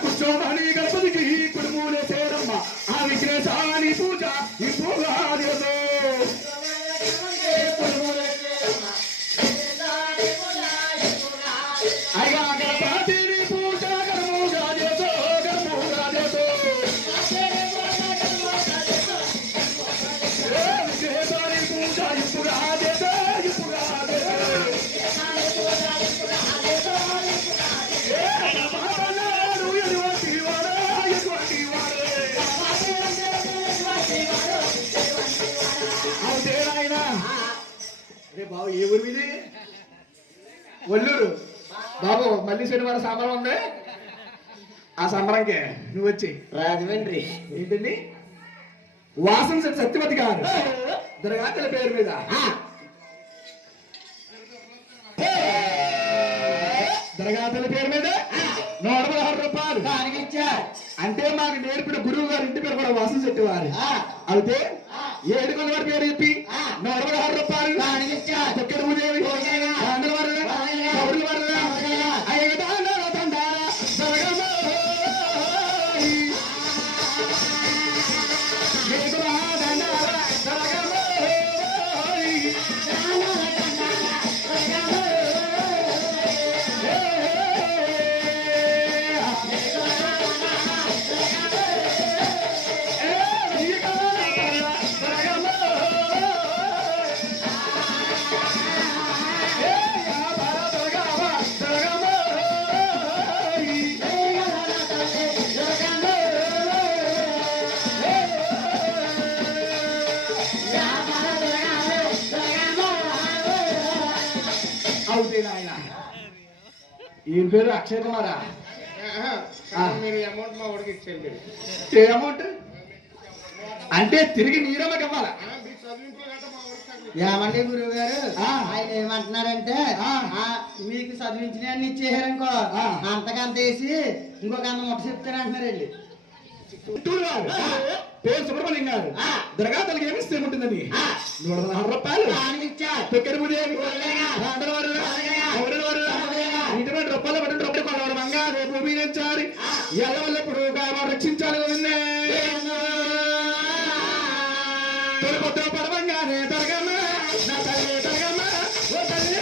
ఆ కూర్చోమని గణపతికి కుడుములే సేరమ్మ. ఆ విశేషాని పూజా బాబు ఏ ఊరు మీది? ఒల్లూరు. బాబు మళ్ళీ శనివారం సంబరం ఉంది? ఆ సంబరంకే నువ్వు వచ్చి. రాజమండ్రి ఏంటండి? వాసన సత్యవతి గారు. దుర్గాతల పేరు మీద. దుర్గాతల పేరు మీద నూట పదహారు రూపాయలు. దానికి అంటే మాకు నేర్పిన గురువు గారు ఇంటి పేరు కూడా వాసన శెట్టి వారు. అయితే ఏడు కొండ వారి పేరు చెప్పి పదహారు రూపాయలు. అవుతే నాయన. ఈయన పేరు అక్షయ్ కుమారా. మీరు అమౌంట్ మా వాడికి ఇచ్చేయండి. ఏ అమౌంట్ అంటే తిరిగి నీరమ్మకి ఇవ్వాలా. ఏమండి గురువు గారు ఆ. ఆయన ఏమంటున్నారంటే మీకు చదివించిన అన్ని ఇచ్చేసారనుకో ఆ. అంతకంత వేసి ఇంకొక అంత ముట్ట చెప్తారంటున్నారండి పేరు సుబ్రహ్మణ్యం గారు. దరగా తలకి ఏమి ఇస్తే ఉంటుందని నూట పదహారు రూపాయలు. మంగా రేపు భూమి నెచ్చారి రక్షించాలి కదండి తొలి పడవంగానే దరగమ్మ నా తల్లి ఓ తల్లి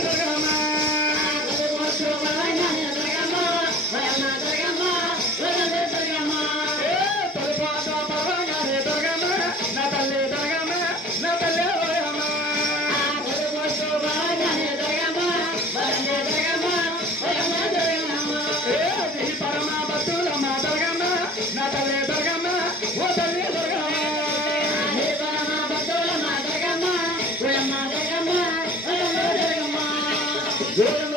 Yeah.